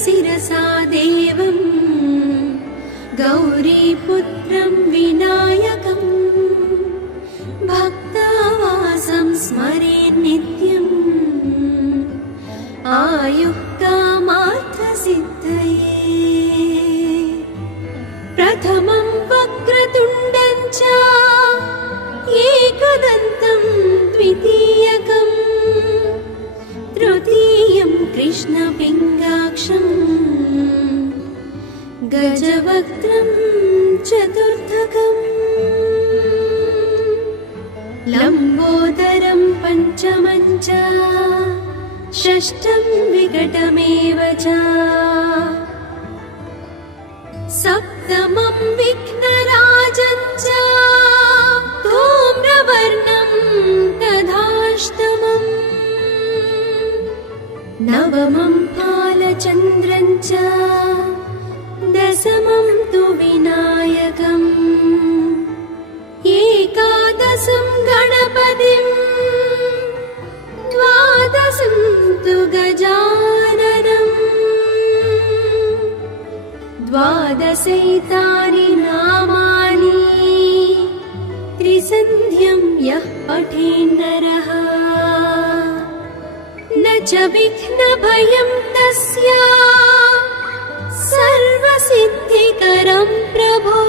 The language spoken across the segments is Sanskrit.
शिरसा देवं गौरीपुत्रं विनायकं भक्तावासं स्मरे नित्यम् आयुः कामार्थसिद्धये। प्रथमं वक्रतुण्डं च एकदन्तं द्वितीयकं तृतीयं कृष्णपिङ्गाक्षं गजवक्त्रं चतुर्थकम् लम्बोदरं पञ्चमं च षष्ठं विकटमेव च सप्तमं विघ्नराजं च धूम्रवर्णं तथाष्टमम् नवमं फालचन्द्रं च दशमं तु विनायकम् एकादशं गणपतिं द्वादशं तु गजाननम् द्वादशैतानि नामानि त्रिसन्ध्यं यः पठेन्नरः न च विघ्नभयं तस्य सर्वसिद्धिकरं प्रभो।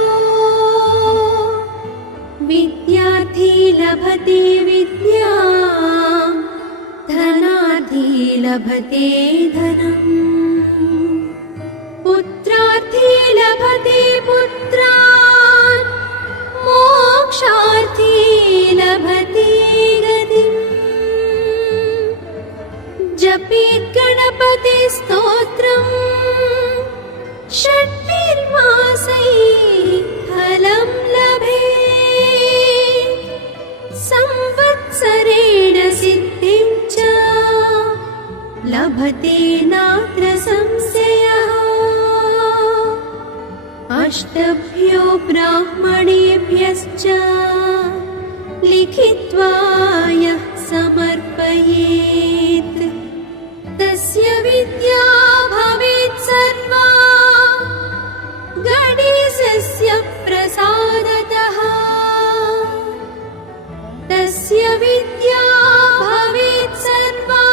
विद्यार्थी लभते विद्यां धनार्थी लभते धनम् पुत्रार्थी लभते पुत्रान् मोक्षार्थी लभते गतिम् जपेत् गणपति स्तोत्रम् षट्भिर्मासैः फलं लभेत् संवत्सरेण सिद्धिं च लभते नात्र संशयः। अष्टभ्यो ब्राह्मणेभ्यश्च लिखित्वा यः समर्पयेत् तस्य विद्या भवेत् सर्वा गणेशस्य प्रसादतः। तस्य विद्या भवेत् सर्वा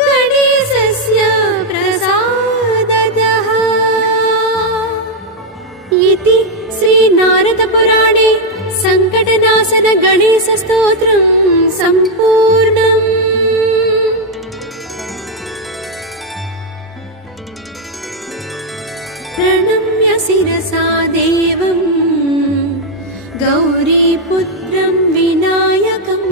गणेशस्य प्रसादतः इति श्रीनारदपुराणे सङ्कटनाशन गणेशस्तोत्रं सम्पूर्णम्। प्रणम्य शिरसा देवं गौरीपुत्रं विनायकं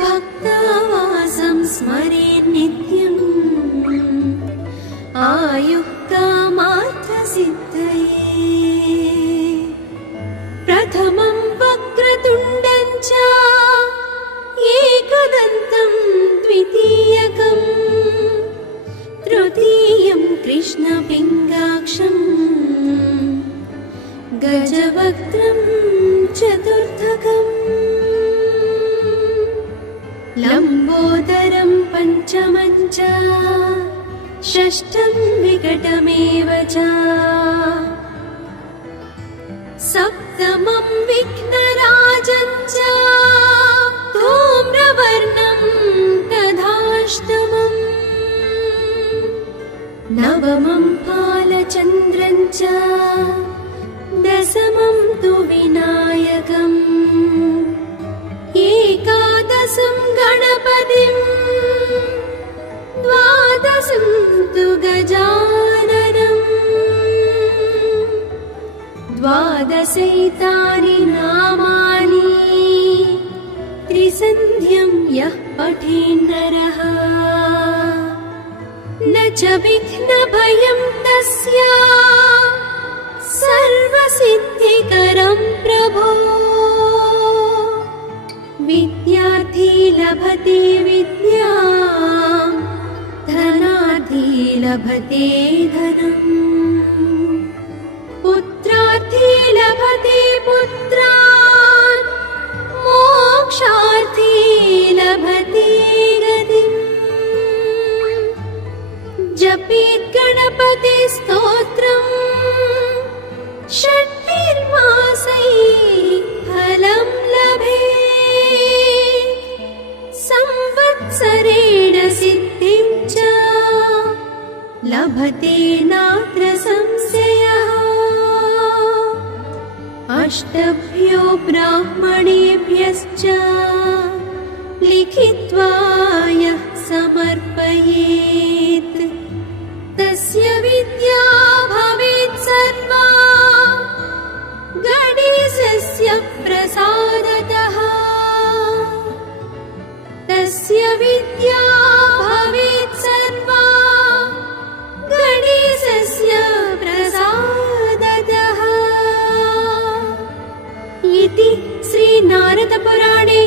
भक्तावासं स्मरे नित्यम् आयुः कामार्थसिद्धये। प्रथमं वक्रतुण्डं च एकदन्तं द्वितीयकं तृतीयं कृष्णपिङ्गाक्षं गजवक्त्रं चतुर्थकम् लम्बोदरं पञ्चमं च षष्ठं विकटमेव च सप्तमं विघ्नराजं च धूम्रवर्णं तथाष्टमम् नवमं फालचन्द्रं च दशमं तु विनायकम् एकादशं गणपतिं द्वादशं तु गजाननम् द्वादशैतानि नामानि त्रिसन्ध्यं यः पठेन्नरः न च विघ्नभयं तस्य सर्वसिद्धिकरं प्रभो। विद्यार्थी लभते विद्यां धनार्थी लभते धनम् पुत्रार्थी लभते पुत्रान् मोक्षार्थी लभते गतिम् अष्टभ्यो ब्राह्मणेभ्यश्च लिखित्वा यः समर्पयेत् तस्य विद्या भवेत् सर्वा गणेशस्य प्रसादतः। तस्य विद्या भवेत् सर्वा गणेशस्य प्रसादतः। इति श्रीनारदपुराणे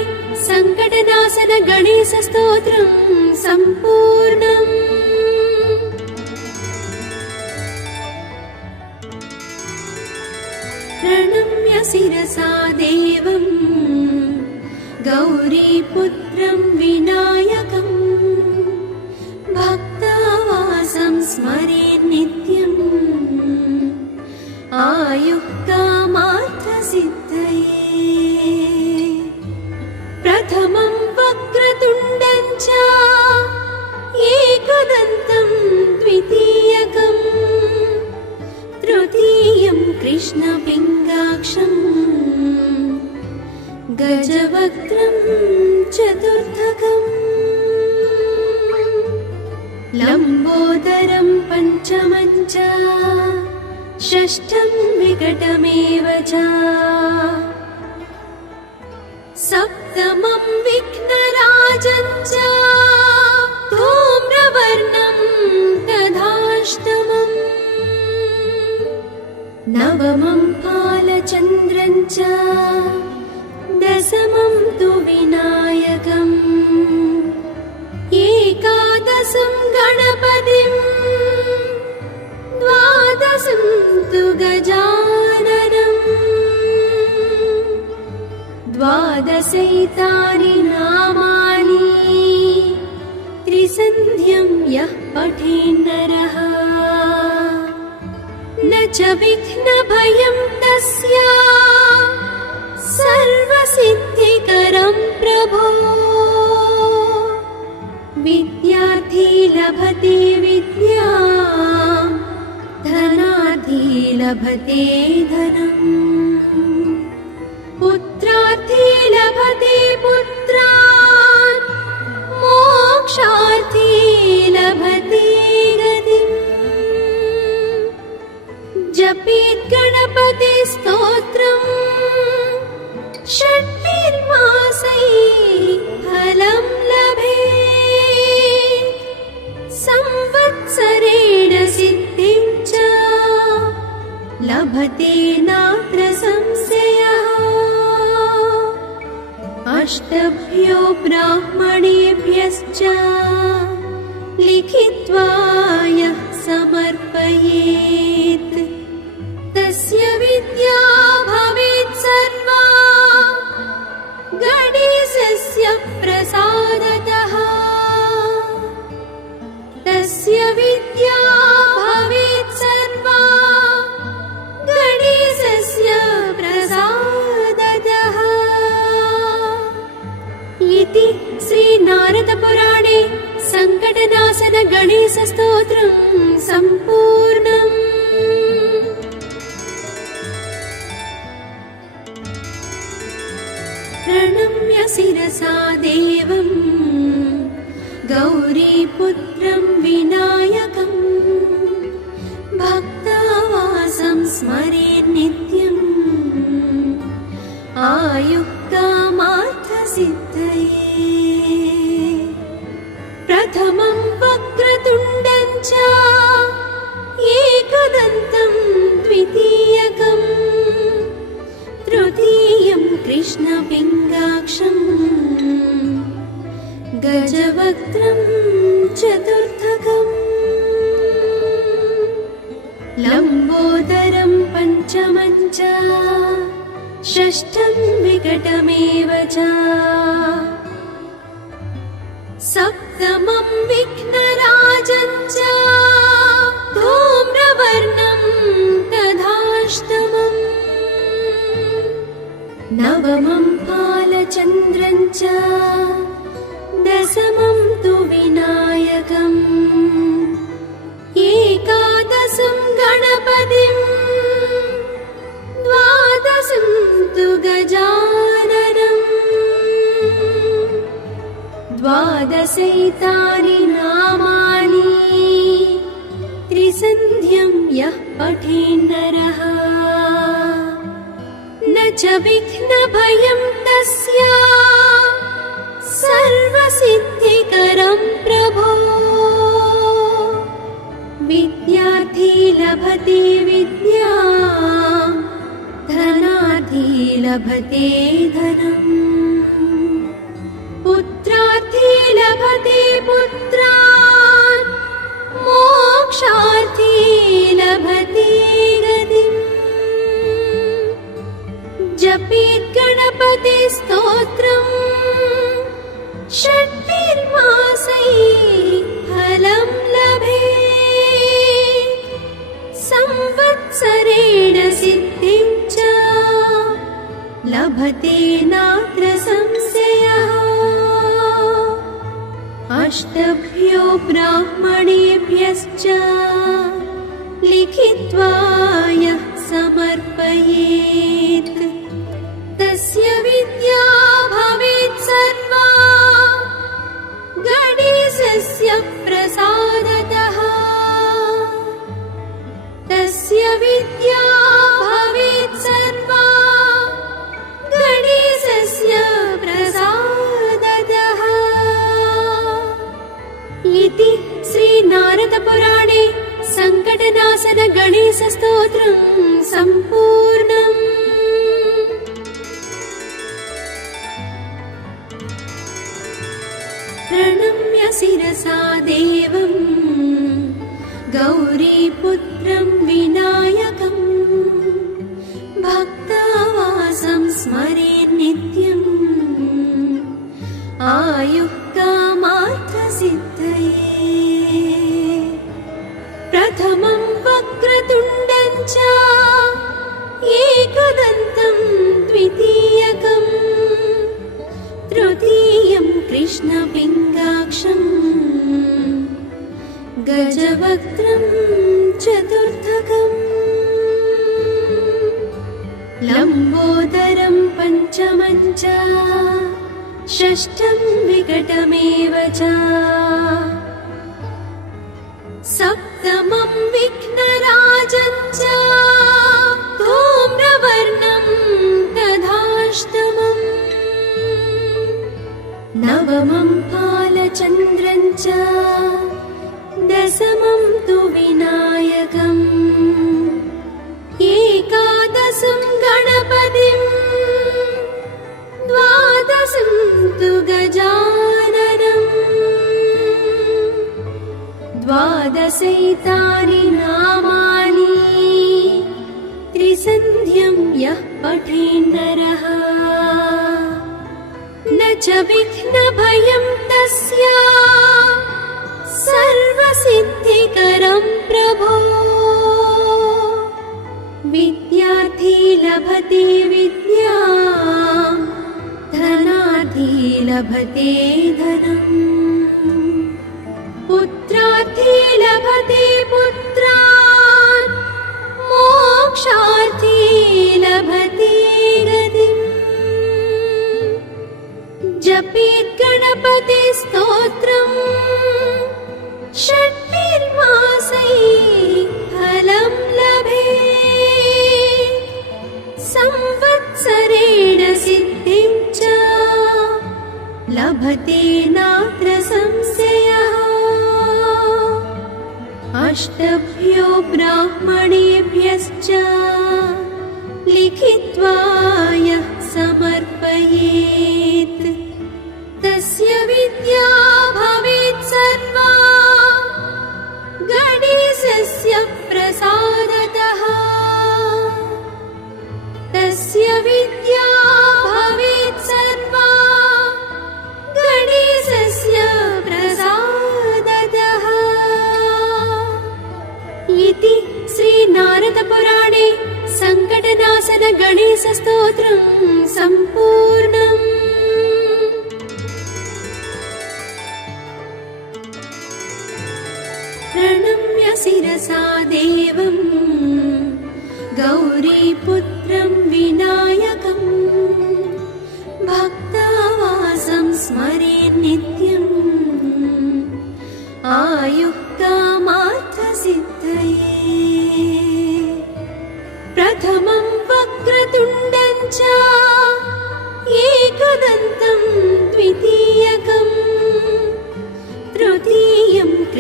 सङ्कटनाशन गणेशस्तोत्रं सम्पूर्णम्। प्रणम्य शिरसा देवं गौरीपुत्रं विनायकं भक्तावासं स्मरेन् नित्यम् आयुः कामार्थसिद्धये। प्रथमं वक्रतुण्डं च एकदन्तं द्वितीयकं तृतीयं कृष्णपिङ्गाक्षं गजवक्त्रं चतुर्थकम् लम्बोदरं पञ्चमं च षष्ठं विकटमेव च सप्तमं विघ्नराजं च धूम्रवर्णं तथाष्टमम् नवमं फालचन्द्रं च दशमं तु विनायकम् एकादशं गणपतिं द्वादशं तु गजाननम् द्वादशैतानि नामानि त्रिसन्ध्यं यः पठेन्नरः न च विघ्नभयं तस्य सर्वसिद्धिकरं प्रभो। विद्यार्थी लभते विद्यां धनार्थी लभते धनम् पुत्रार्थी लभते पुत्रान् मोक्षार्थी लभते गतिम्। जपेत् गणपति स्तोत्रम् षट्भिर्मासैः फलं लभेत् संवत्सरेण सिद्धिं च लभते नात्र संशयः। अष्टभ्यो ब्राह्मणेभ्यश्च लिखित्वा यः समर्पयेत् तस्य विद्या भवेत् सर्वा गणेशस्य प्रसादतः। तस्य विद्या भवेत् सर्वा गणेशस्य प्रसादतः। इति श्रीनारदपुराणे सङ्कटनाशन गणेशस्तोत्रं सम्पूर्णम्। प्रणम्य शिरसा देवं गौरीपुत्रं विनायकं भक्तावासं स्मरेन् नित्यम् आयुः कामार्थसिद्धये। प्रथमं वक्रतुण्डं च एकदन्तं द्वितीयकम् तृतीयं कृष्णपिङ्गाक्षं गजवक्त्रं चतुर्थकम् लम्बोदरं पञ्चमं च षष्ठं विकटमेव च सप्तमं विघ्नराजं च धूम्रवर्णं तथाष्टमम् नवमं फालचन्द्रं च दशमं तु विनायकम् एकादशं गणपतिं द्वादशं तु द्वादशैतानि नामानि त्रिसन्ध्यं यः पठेन्नरः न च विघ्नभयं तस्य सर्वसिद्धिकरं प्रभो विद्यार्थी लभते विद्यां धनार्थी लभते धनम् पुत्रार्थी लभते पुत्रान् मोक्षार्थी लभते गतिम् जपेत् गणपति स्तोत्रम् षट्भिर्मासैः फलं लभेत् संवत्सरेण सिद्धिं च लभते नात्र संशयः अष्टभ्यो ब्राह्मणेभ्यश्च लिखित्वा यः समर्पयेत् तस्य विद्या भवेत् सर्वा गणेशस्य प्रसादतः तस्य विद्या भवेत् सर्वा गणेशस्य प्रसादतः इति श्रीनारदपुराणे सङ्कटनाशन गणेशस्तोत्रं सम्पूर्णम्। प्रणम्य शिरसा देवं गौरीपुत्रं विनायकं भक्तावासं स्मरेन् नित्यम् आयुः कामार्थसिद्धये प्रथमं वक्रतुण्डं च एकदन्तं द्वितीयकम् तृतीयं कृष्णपिङ्गाक्षं गजवक्त्रं चतुर्थकम् लम्बोदरं पञ्चमं च षष्ठं विकटमेव च सप्तमं विघ्नराजं च धूम्रवर्णं तथाष्टमम् नवमं फालचन्द्रं च दशमं तु विनायकम् एकादशं गणपतिं द्वादशं तु गजाननम् द्वादशैतानि नामानि त्रिसन्ध्यं यः पठेन्नरः न च विघ्नभयं तस्य सर्वसिद्धिकरं प्रभो विद्यार्थी लभते विद्यां धनार्थी लभते धनम् पुत्रार्थी लभते पुत्रान् मोक्षार्थी लभते गतिम् जपेत् गणपति स्तोत्रम् षट्भिर्मासैः फलं लभेत् संवत्सरेण सिद्धिं च लभते नात्र संशयः अष्टभ्यो ब्राह्मणेभ्यश्च लिखित्वा यः समर्पयेत् तस्य विद्या भवेत् सर्वा गणेशस्य प्रसादतः तस्य विद्या भवेत् सर्वा गणेशस्य प्रसादतः इति श्रीनारदपुराणे सङ्कटनाशन गणेशस्तोत्रं सम्पूर्णम्। प्रणम्य शिरसा देवं गौरीपुत्रं विनायकं भक्तावासं स्मरेन् नित्यम्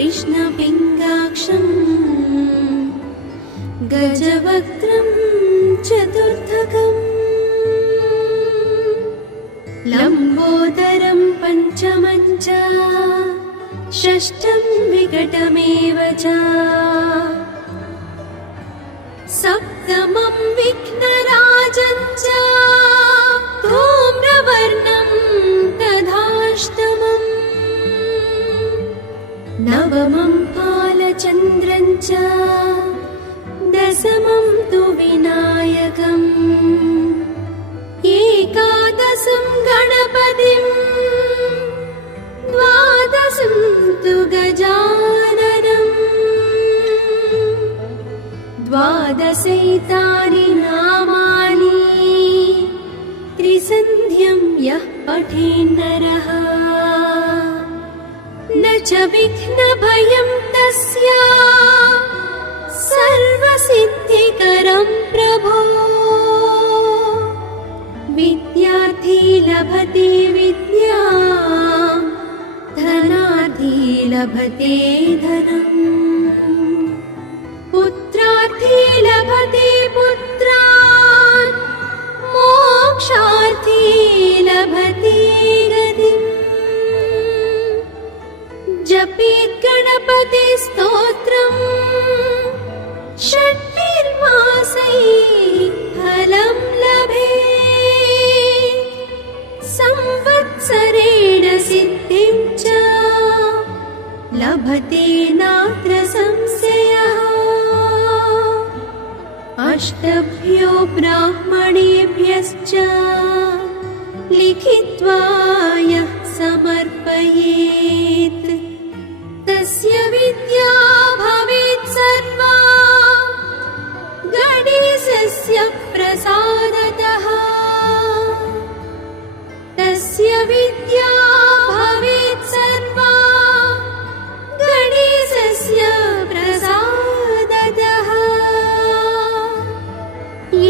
कृष्णपिङ्गाक्षम् गजवक्त्रं चतुर्थकम् लम्बोदरं पञ्चमं च षष्ठं विकटमेव च सप्तमं विघ्नराजं च धूम्रवर्णं तथाष्टमम् नवमं बालचन्द्रं च दशमं तु विनायकम् एकादशं गणपतिं द्वादशं तु गजाननम् द्वादशैतानि नामानि त्रिसन्ध्यं यः पठेन्नरः न च विघ्नभयं तस्य सर्वसिद्धिकरं प्रभो विद्यार्थी लभते विद्यां धनार्थी लभते धनम् पुत्रार्थी लभते पुत्रान् मोक्षार्थी लभते गतिम् जपेत् गणपति स्तोत्रम् षट्भिर्मासैः फलं लभेत् संवत्सरेण सिद्धिं च लभते नात्र संशयः अष्टभ्यो ब्राह्मणेभ्यश्च लिखित्वा यः समर्पयेत् तस्य विद्या भवेत् सर्वा गणेशस्य प्रसादतः तस्य विद्या भवेत् सर्वा गणेशस्य प्रसादतः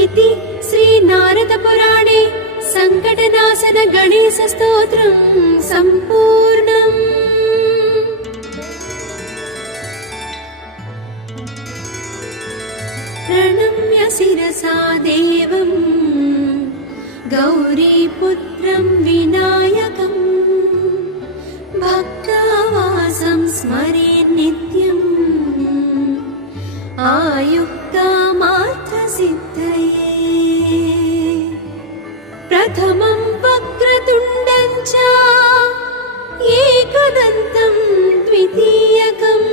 इति श्रीनारदपुराणे सङ्कटनाशन गणेशस्तोत्रं सम्पूर्णम्। प्रणम्य शिरसा देवं गौरीपुत्रं विनायकं भक्तावासं स्मरेन् नित्यम् आयुः कामार्थसिद्धये प्रथमं वक्रतुण्डं च एकदन्तं द्वितीयकम्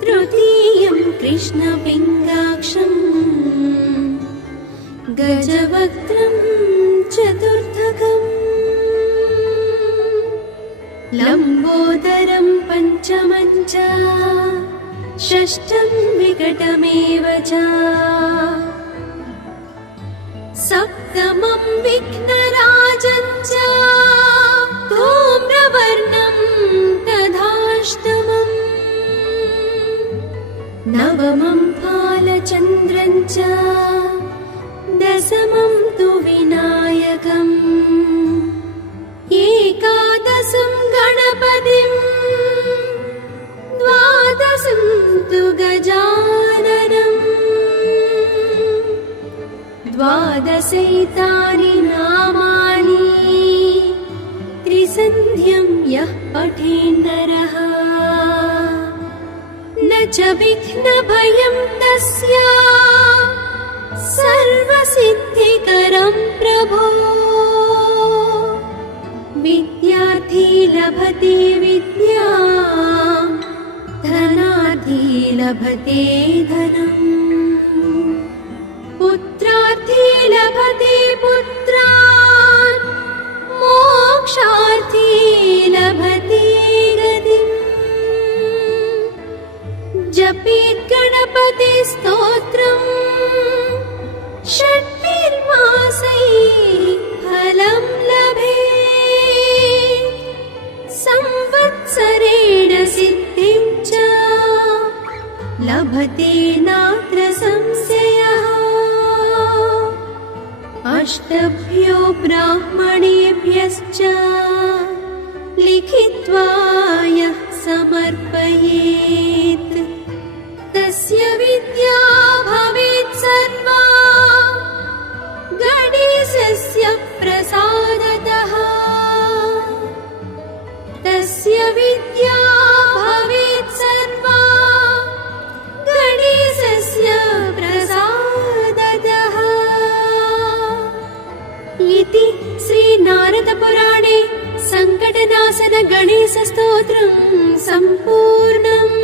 तृतीयं कृष्णपिङ्गाक्षम् गजवक्त्रं चतुर्थकम् लम्बोदरं पञ्चमं च षष्ठं विकटमेव च सप्तमं विघ्नराजं च धूम्रवर्णं तथाष्टमम् नवमं बालचन्द्रं च दशमं तु विनायकम् एकादशं गणपतिं द्वादशं तु गजाननम् द्वादशैतानि नामानि त्रिसन्ध्यं यः पठेन्नरः न च विघ्नभयं तस्य सर्वसिद्धिकरं प्रभो विद्यार्थी लभते विद्यां धनार्थी लभते धनम् पुत्रार्थी लभते पुत्रान् मोक्षार्थी लभते गतिम् जपेत् गणपति स्तोत्रम् षट्भिर्मासैः फलं लभेत् संवत्सरेण सिद्धिं च लभते नात्र संशयः अष्टभ्यो ब्राह्मणेभ्यश्च लिखित्वा यः समर्पयेत् तस्य विद्या भवेत् सर्वा गणेशस्य प्रसादतः तस्य विद्या भवेत् सर्वा गणेशस्य प्रसादतः इति श्रीनारदपुराणे सङ्कटनाशन गणेशस्तोत्रं सम्पूर्णम्।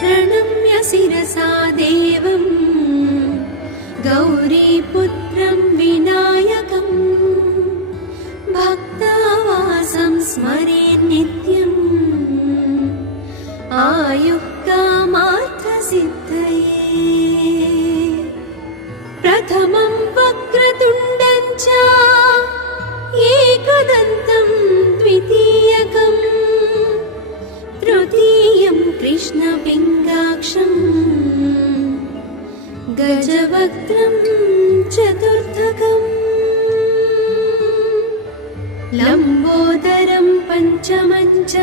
प्रणम्य शिरसा देवं गौरीपुत्रं विनायकं भक्तावासं स्मरेन् नित्यम् आयुः कामार्थसिद्धये। प्रथमं वक्रतुण्डं च एकदन्तं द्वितीयकं तृतीयं कृष्णपिङ्गाक्षं गजवक्त्रं चतुर्थकम् लम्बोदरं पञ्चमं च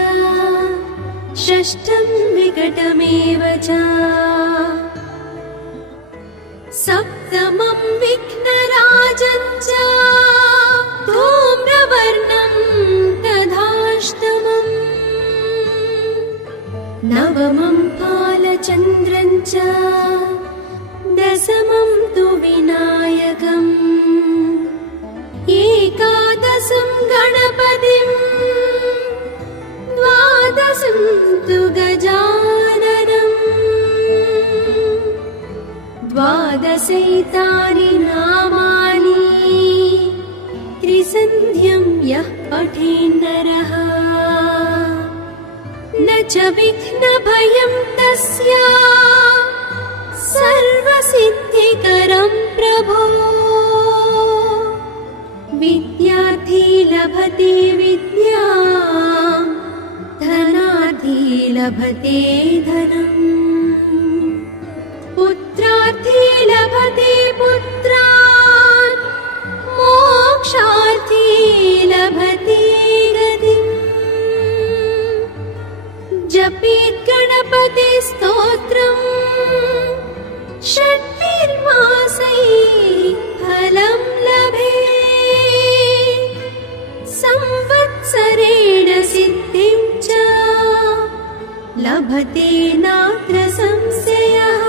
षष्ठं विकटमेव च सप्तमं विघ्नराजं च धूम्रवर्णं तथाष्टमम् नवमं फालचन्द्रं च दशमं तु विनायकम् एकादशं गणपतिं द्वादशं तु गजाननम् द्वादशैतानि नामानि त्रिसन्ध्यं यः पठेन्नरः न च विघ्नभयं तस्य सर्वसिद्धिकरं प्रभो। विद्यार्थी लभते विद्यां धनार्थी लभते धनम् पुत्रार्थी लभते पुत्रान् मोक्षार्थी लभते गतिम्। जपेत् गणपते स्तोत्रम् षट्भिर्मासैः फलं लभेत् संवत्सरेण सिद्धिं च लभते नात्र संशयः।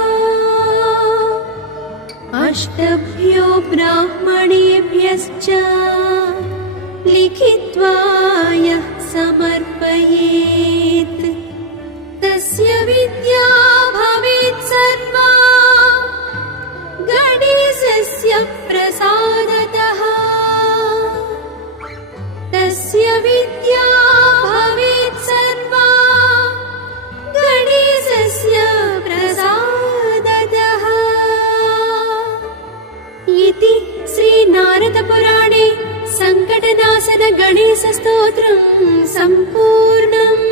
अष्टभ्यो ब्राह्मणेभ्यश्च लिखित्वा यः समर्पयेत् तस्य विद्या भवेत् सर्वा गणेशस्य प्रसादतः तस्य विद्या भवेत् सर्वा गणेशस्य प्रसादतः इति श्रीनारदपुराणे सङ्कटनाशन गणेशस्तोत्रं सम्पूर्णम्।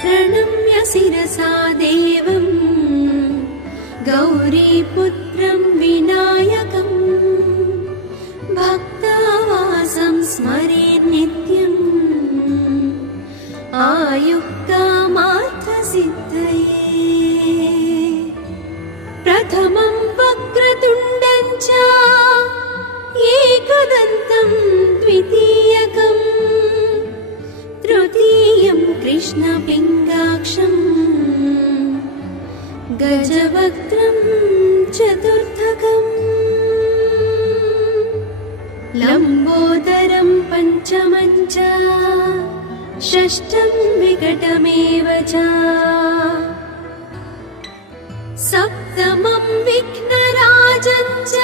प्रणम्य शिरसा देवं गौरीपुत्रं विनायकं भक्तावासं स्मरेन् नित्यम् आयुः कामार्थसिद्धये। प्रथमं वक्रतुण्डं च एकदन्तं द्वितीयकम् तृतीयं कृष्णपिङ्गाक्षं गजवक्त्रं चतुर्थकम् लम्बोदरं पञ्चमं च षष्ठं विकटमेव च सप्तमं विघ्नराजं च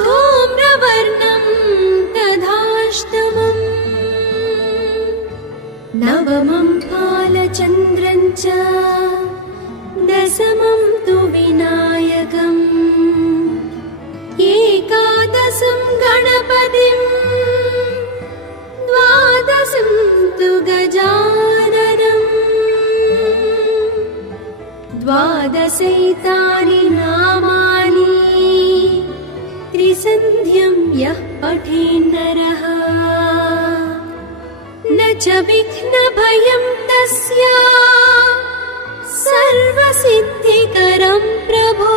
धूम्रवर्णं तथाष्टमम् नवमं फालचन्द्रं च दशमं तु विनायकम् एकादशं गणपतिं द्वादशं तु गजाननम् द्वादश द्वादशैतानि नामानि त्रिसन्ध्यं यः पठेन्नरः न च विघ्नभयं तस्य सर्वसिद्धिकरं प्रभो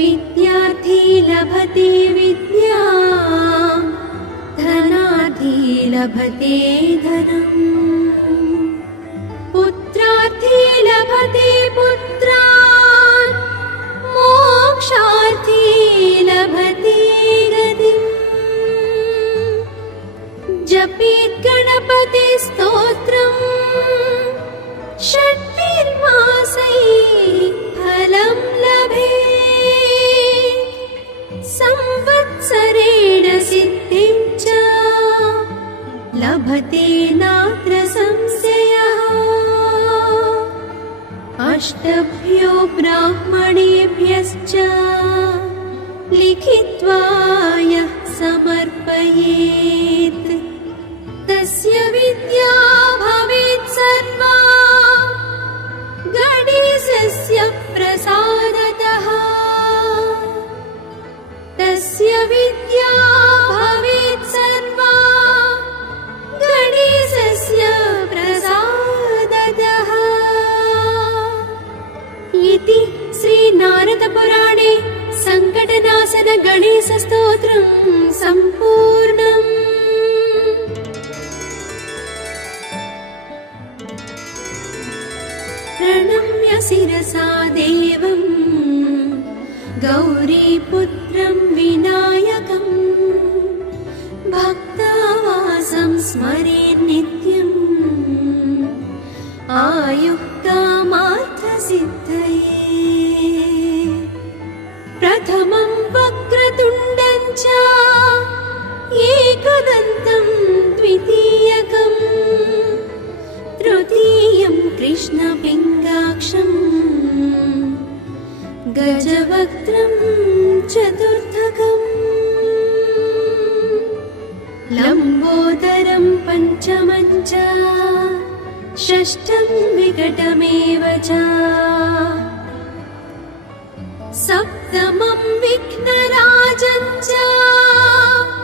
विद्यार्थी लभते विद्यां धनार्थी लभते धनम् पुत्रार्थी लभते पुत्रान् मोक्षार्थी लभते गतिम् जपेत् गणपति स्तोत्रम् षट्भिर्मासैः फलं लभेत् संवत्सरेण सिद्धिं च लभते नात्र संशयः अष्टभ्यो ब्राह्मणेभ्यश्च लिखित्वा यः समर्पयेत् तस्य विद्या भवेत् सर्वा गणेशस्य प्रसादतः तस्य विद्या भवेत् सर्वा गणेशस्य प्रसादतः इति श्रीनारदपुराणे सङ्कटनाशन गणेशस्तोत्रं सम्पूर्णम्। प्रणम्य शिरसा देवं गौरीपुत्रं विनायकं भक्तावासं स्मरेत् नित्यम् आयुः कामार्थसिद्धये प्रथमं वक्रतुण्डं च एकदन्तं द्वितीयकम् तृतीयं कृष्णपिङ्गाक्षं गजवक्त्रं चतुर्थकम् लम्बोदरं पञ्चमं च षष्ठं विकटमेव च सप्तमं विघ्नराजं च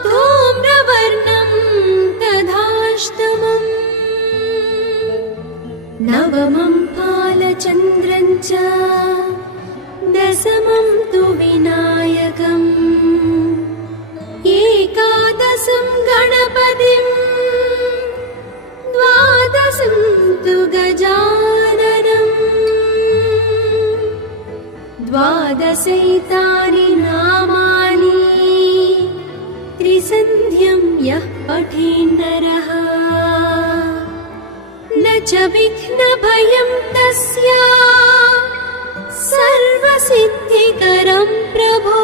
धूम्रवर्णं तथाष्टमम् नवमं फालचन्द्रं च दशमं तु विनायकम् एकादशं गणपतिं द्वादशं तु गजाननम् द्वादशैतानि नामानि त्रिसन्ध्यं यः पठेन्नरः न च विघ्नभयं तस्य सर्वसिद्धिकरं प्रभो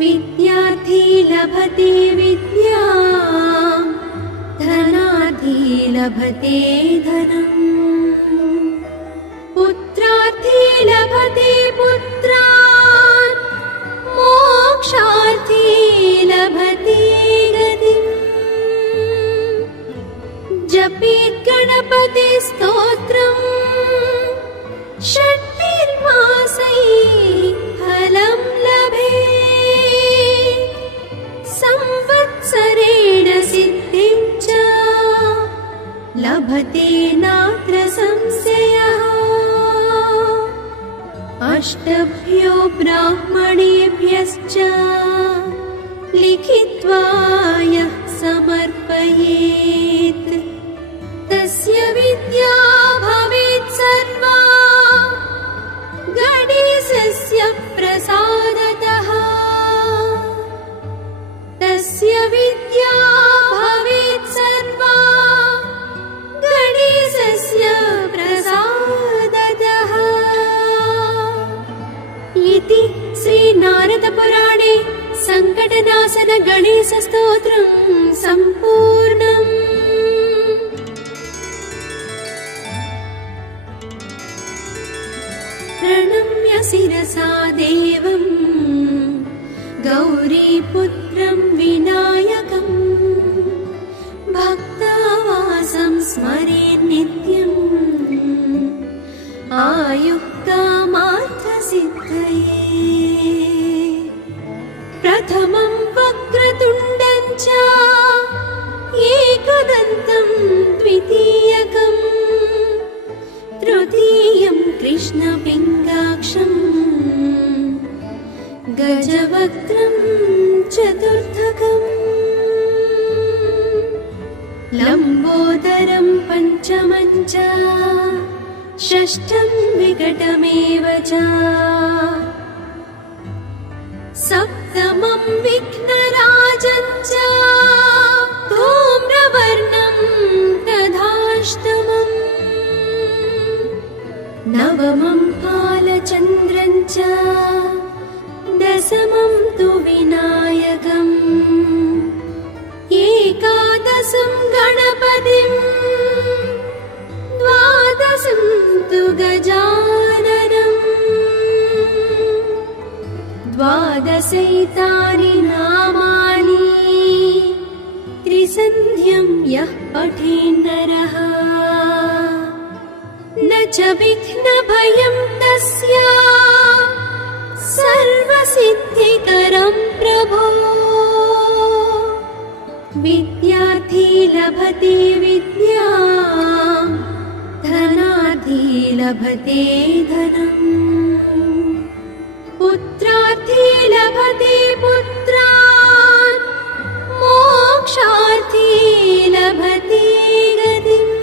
विद्यार्थी लभते विद्यां धनार्थी लभते धनम् पुत्रार्थी लभते पुत्रान् मोक्षार्थी लभते गतिम् जपेत् गणपति स्तोत्रम् षट्भिर्मासैः फलं लभेत् संवत्सरेण सिद्धिं च लभते नात्र संशयः अष्टभ्यो ब्राह्मणेभ्यश्च लिखित्वा यः समर्पयेत् तस्य विद्या भवेत् सर्वा गणेशस्य प्रसादतः तस्य विद्या भवेत् सर्वा गणेशस्य प्रसादतः इति श्रीनारदपुराणे सङ्कटनाशन गणेशस्तोत्रं सम्पूर्णम्। प्रणम्य शिरसा देवं गौरीपुत्रं विनायकं भक्तावासं स्मरेत् नित्यम् एकदन्तं द्वितीयकम् तृतीयं कृष्णपिङ्गाक्षम् गजवक्त्रं चतुर्थकम् लम्बोदरं पञ्चमं च षष्ठं विकटमेव च सप्तमं विघ्नराजं च धूम्रवर्णं तथाष्टमम् नवमं फालचन्द्रं च दशमं तु विनायकम् एकादशं गणपतिं द्वादशं तु गजाननम् द्वादशैतानि नामानि त्रिसन्ध्यं यः पठेन्नरः न च विघ्नभयं तस्य सर्वसिद्धिकरं प्रभो विद्यार्थी लभते विद्यां धनार्थी लभते धनम् पुत्रार्थी लभते पुत्रान् मोक्षार्थी लभते गतिम्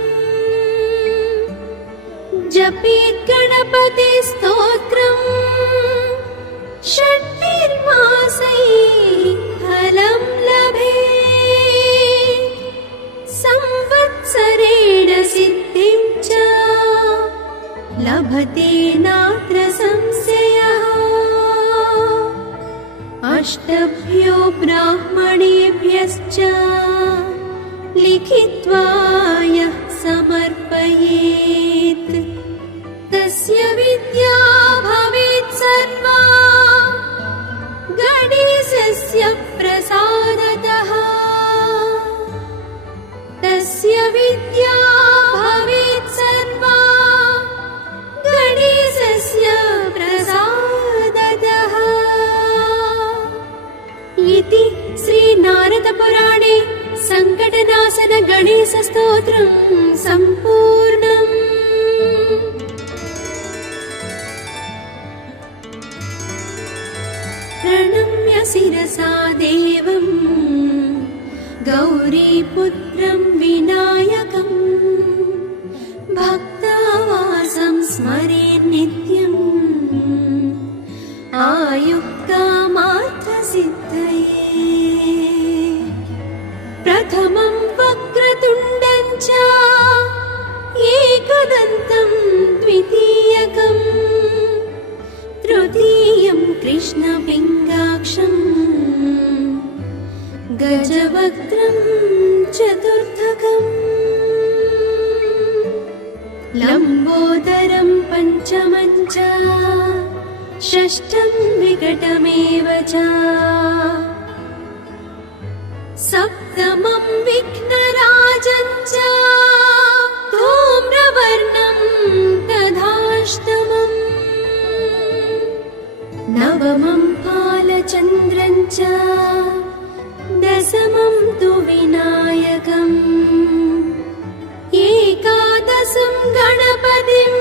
जपेत् गणपति स्तोत्रम् षण्मासैः फलं लभेत् संवत्सरेण सिद्धिं च लभते नात्र संशयः अष्टभ्यो ब्राह्मणेभ्यश्च लिखित्वा यः समर्पयेत् तस्य विद्या भवेत् सर्वा गणेशस्य प्रसादतः तस्य विद्या भवेत् सर्वा गणेशस्य प्रसादतः इति श्रीनारदपुराणे सङ्कटनाशन गणेशस्तोत्रं सम्पूर्णम्। प्रणम्य शिरसा देवं गौरीपुत्रं विनायकं भक्तावासं स्मरेन् नित्यम् आयुः कामार्थसिद्धये प्रथमं वक्रतुण्डं च एकदन्तं द्वितीयकम् तृतीयं कृष्णपिङ्गाक्षम् गजवक्त्रं चतुर्थकम् लम्बोदरं पञ्चमं च षष्ठं विकटमेव च सप्तमं विघ्नराजं च धूम्रवर्णं तथाष्टमम् नवमं फालचन्द्रं च दशमं तु विनायकम् एकादशं गणपतिं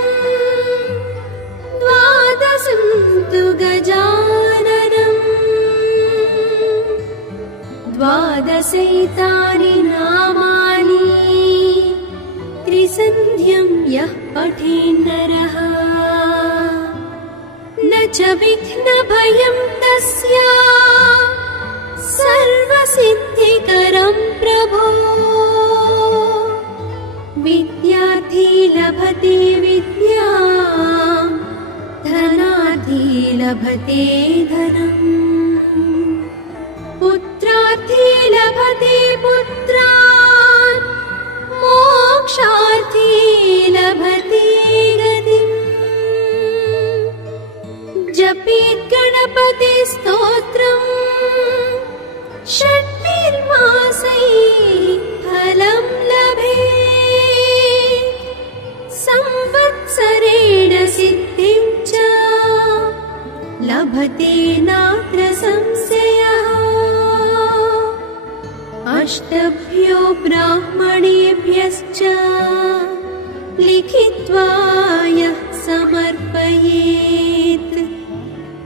द्वादशं तु गजाननम् द्वादशैतानि नामानि त्रिसन्ध्यं यः पठेन्नरः न च विघ्नभयं तस्य सर्वसिद्धिकरं प्रभो विद्यार्थी लभते विद्यां धनार्थी लभते धनम् पुत्रार्थी लभते पुत्रान् मोक्षार्थी लभते गतिम् जपेत् गणपति स्तोत्रम् षण्मासैः फलं लभेत् संवत्सरेण सिद्धिं च लभते नात्र संशयः अष्टभ्यो अष्टभ्यो ब्राह्मणेभ्यश्च लिखित्वा यः समर्पयेत्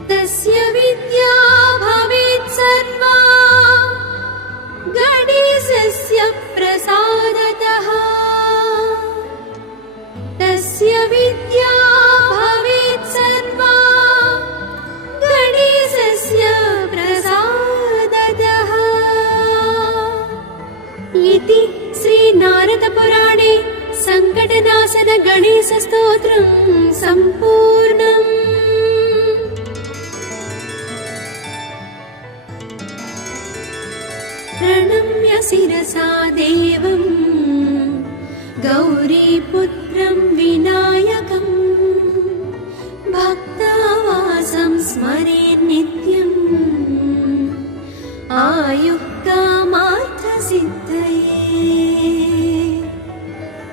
तस्य विद्या भवेत् सर्वा गणेशस्य प्रसादतः। तस्य विद्या भवेत् सर्वा गणेशस्य प्रसादतः। इति श्रीनारदपुराणे सङ्कटनाशन गणेशस्तोत्रम् सम्पूर्णम्। प्रणम्य शिरसा देवम् गौरीपुत्रं विनायकम् भक्तावासं स्मरेन् नित्यम् आयुः कामार्थसिद्धये।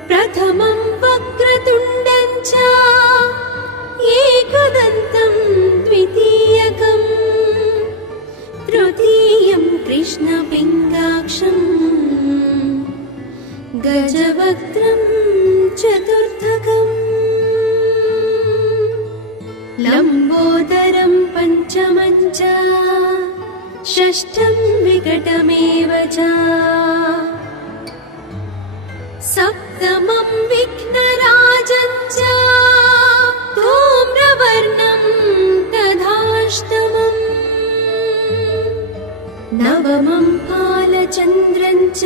प्रथमं वक्रतुण्डं च एकदन्तं द्वितीयकम् तृतीयं कृष्णपिङ्गाक्षम् गजवक्त्रं चतुर्थकम् लम्बोदरं पञ्चमं च षष्ठं विकटमेव च सप्तमं विघ्नराजं च धूम्रवर्णं तथाष्टमम् नवमं बालचन्द्रं च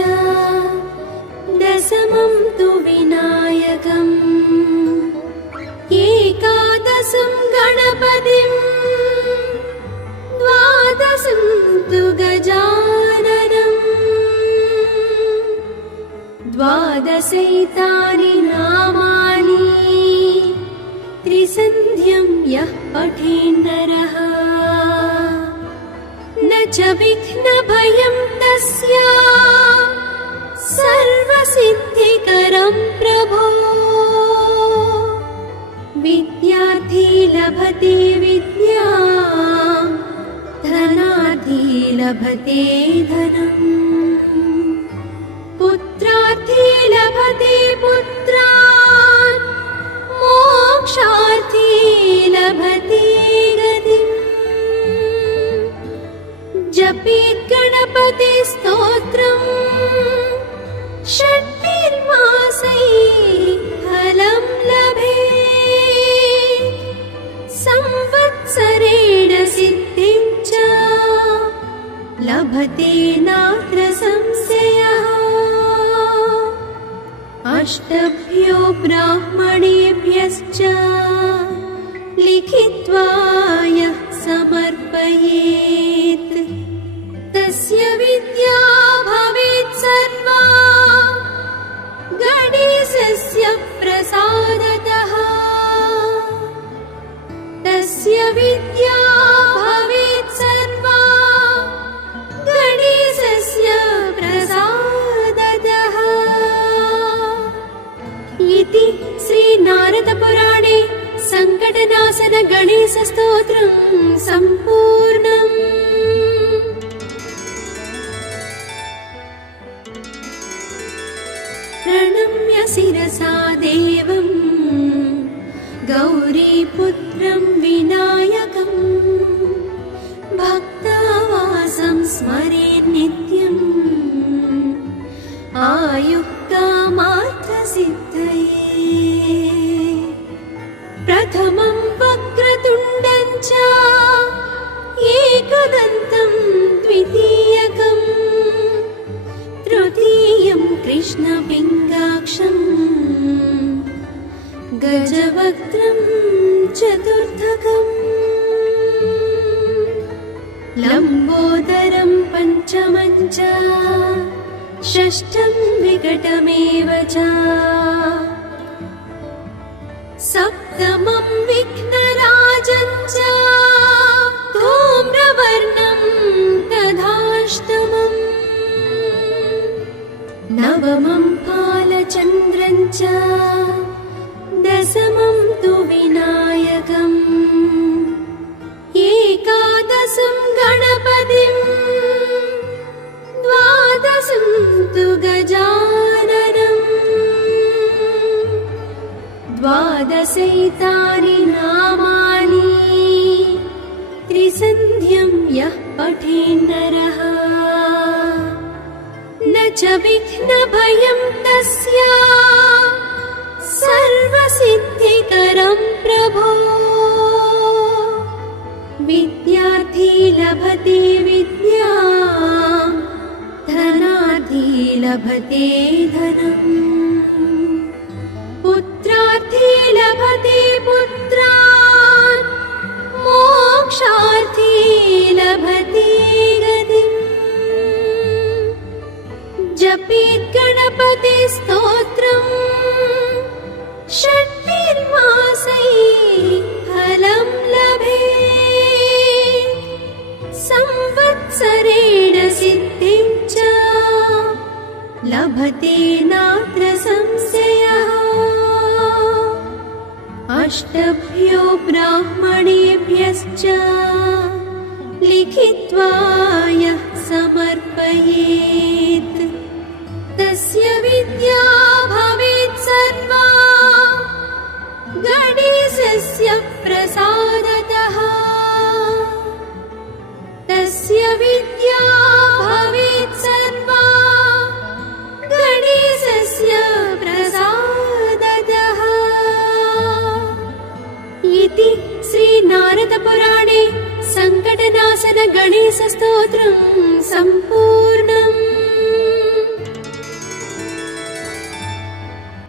दशमं तु विनायकम् एकादशं गणपतिं द्वादशं तु गजाननम् द्वादशैतानि नामानि त्रिसन्ध्यं यः पठेन्नरः न च विघ्नभयं तस्य सर्वसिद्धिकरं प्रभो। विद्यार्थी लभते विद्यां धनार्थी लभते धनम् पुत्रार्थी लभते पुत्रान् मोक्षार्थी लभते गतिम्। जपेत् गणपति स्तोत्रम् षट्भिर्मासैः फलं लभेत् संवत्सरेण सिद्धिं च लभते नात्र संशयः। अष्टभ्यो ब्राह्मणेभ्यश्च लिखित्वा यः समर्पयेत् तस्य विद्या भवेत् सर्वा गणेशस्य प्रसादतः। तस्य विद्या भवेत् सर्वा गणेशस्य प्रसादतः। इति श्रीनारदपुराणे सङ्कटनाशन गणेशस्तोत्रम् सम्पूर्णम्। प्रणम्य शिरसा देवम् गौरीपुत्रं विनायकम् भक्तावासं स्मरेन् नित्यम् आयुः कामार्थसिद्धये। प्रथमं वक्रतुण्डं च एकदन्तं द्वितीयकम् तृतीयं कृष्णपिङ्गाक्षम् गजवक्त्रं चतुर्थकम् लम्बोदरं पञ्चमं च षष्ठं विकटमेव च सप्तमं विघ्नराजं च धूम्रवर्णं तथाष्टमम् नवमं बालचन्द्रं च दशमं तु विनायकम् एकादशं गणपतिं द्वादशं तु संस्कृतानि नामानि त्रिसन्ध्यं यः पठेन्नरः न च विघ्नभयं तस्य सर्वसिद्धिकरं प्रभो विद्यार्थी लभते विद्यां धनार्थी लभते धनम् पुत्रार्थी लभते पुत्रान् मोक्षार्थी लभते गतिम् जपेत् गणपति स्तोत्रम् षण्मासैः फलं लभेत् संवत्सरेण सिद्धिं च लभते नात्र संशयः अष्टभ्यो ब्राह्मणेभ्यश्च लिखित्वा यः समर्पयेत् तस्य विद्या भवेत् सर्वा गणेशस्य प्रसादतः तस्य विद्या भवेत् सर्वा गणेशस्य प्रसादतः इति श्रीनारदपुराणे सङ्कटनाशन गणेशस्तोत्रं सम्पूर्णम्।